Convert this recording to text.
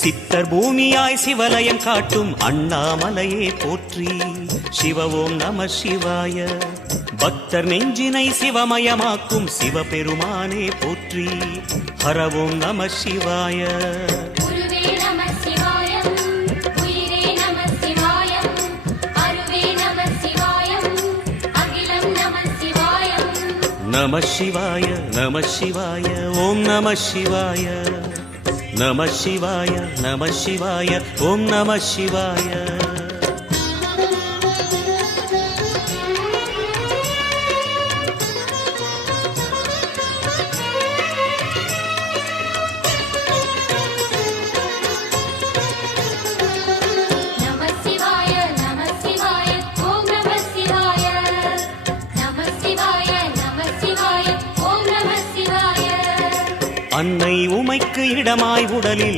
சித்தர் பூமியாய் சிவலயம் காட்டும் அண்ணாமலையே போற்றி. சிவ ஓம் நம சிவாய. பக்தர் நெஞ்சினை சிவமயமாக்கும் சிவபெருமானே போற்றி. ஹர ஓம் நம சிவாய. நம சிவாய நம சிவாய ஓம் நம சிவாய. நம சிவாய நம சிவாய ஓம் நம சிவாய. அன்னை உமைக்கு இடமாய் உடலில்